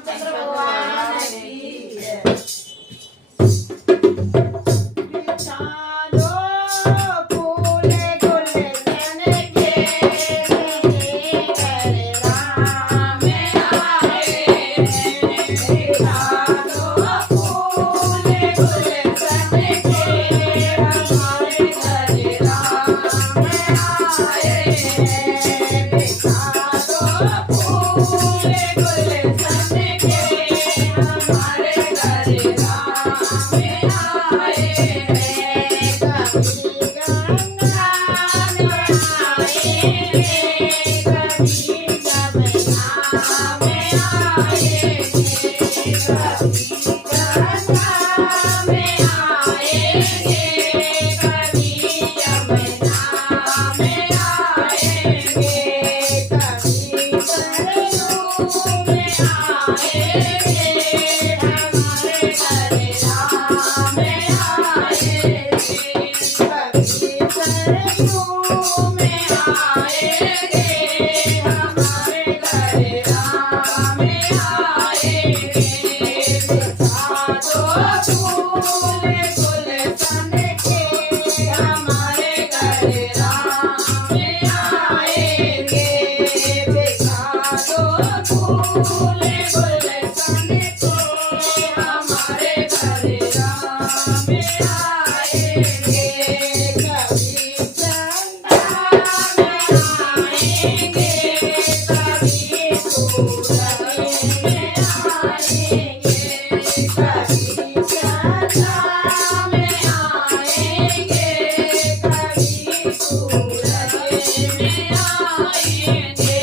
रामचंद्र भगवान की जय। बिछानो फूले गुलशन के घर राम आए। बिछानो फूले गुलशन के हमारे घर राम आए। बिछानो फूले गुलशन के हमारे घर राम आए। कभी गंगा नहाएंगे, कभी जमुना में आएंगे। कभी गंगा में आएंगे, कभी जमुना में आएंगे। कभी सरयू में आएंगे, हमारे घर राम आएंगे। कभी सरयू में आएंगे, हमारे घर राम आएंगे। बिछा दो फूले गुलशन के हमारे घर राम आएंगे। बिछा दो फूले गुलशन के हमारे घर राम आएंगे। कभी चंदा में आएंगे, कभी सूरज में आएंगे। कभी चंदा में आएंगे, कभी सूरज में आएंगे।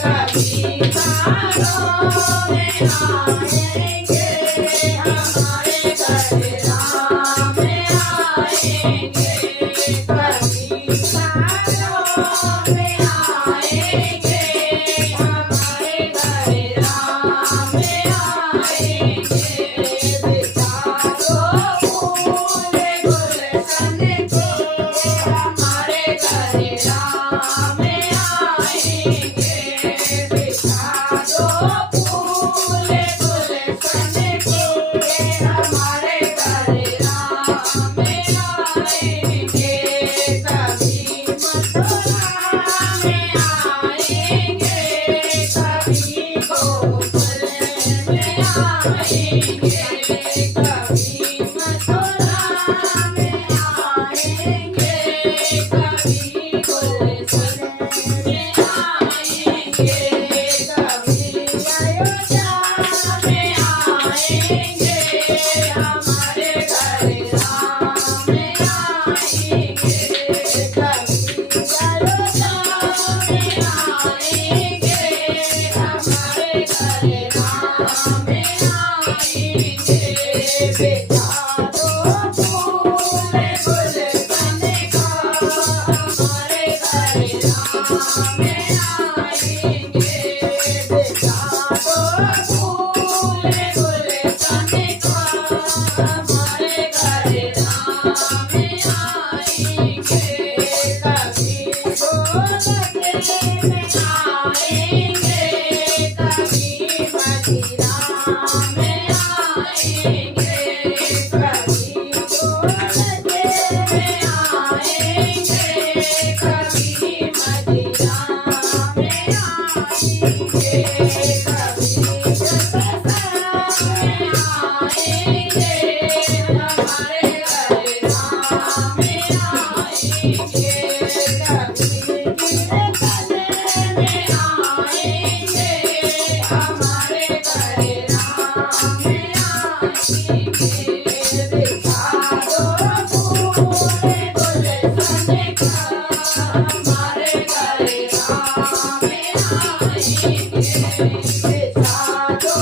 कभी बादलों में आएंगे, हमारे घर राम आएंगे। कभी बादलों में आएंगे, हमारे घर राम आएंगे। बिछा दो फूले गुलशन के हमारे घर राम आएंगे। बिछा दो फूले गुलशन के हमारे घर राम आएंगे। कभी मथुरा में आएंगे, कभी गोकुल में आएंगे। कभी मथुरा में आएंगे, कभी गोकुल में आएंगे। कभी अयोध्या में आएंगे, हमारे घर राम आएंगे। कभी अयोध्या में आएंगे, हमारे घर राम आएंगे। बिछा दो फूले गुलशन का हमारे घर राम आएंगे। बिछा दो फूले गुलशन का हमारे घर राम आएंगे। कभी गोलक में आएंगे, कभी मदिरा में आएंगे। कभी गोलक में आएंगे, कभी मदिरा में आएंगे। कभी जससा में आएंगे, हमारे घर राम आएंगे। कभी गिरकल में आएंगे, हमारे घर राम आएंगे। बिछा दो फूले गुलशन का हमारे घर राम आएंगे। बिछा दो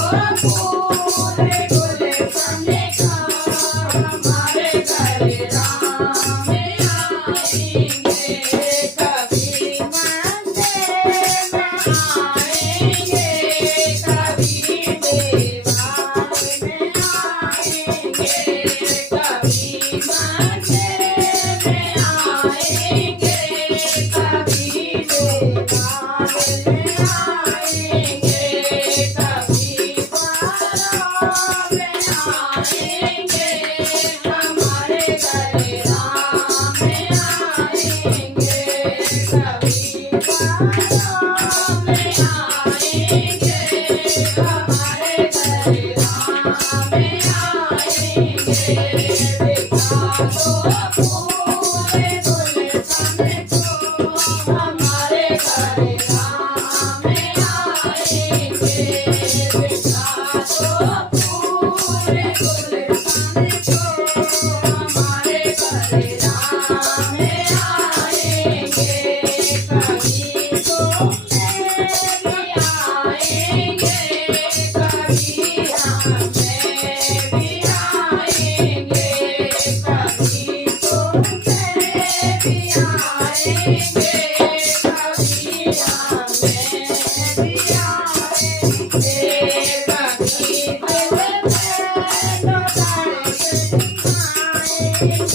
में आएंगे, हमारे घर राम आएंगे। कभी बातों में आएंगे, हमारे घर राम आएंगे। दिखा दो पूरे गुलशन को, हमारे घर राम आएंगे। दिखा दो पूरे गुलशन को, हमारे घर राम आएंगे। कभी तो भी आएंगे, कभी हम भी आएंगे। कभी तो भी आएंगे, कभी हम भी आएंगे।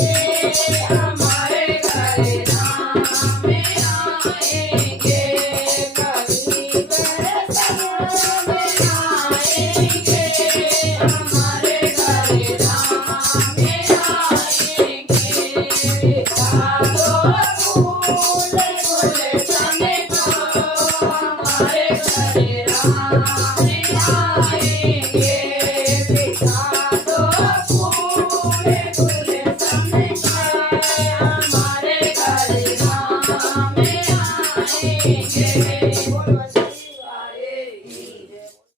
कभी हमारे घर राम आएंगे। कभी बरसात में आएंगे, हमारे घर राम आएंगे।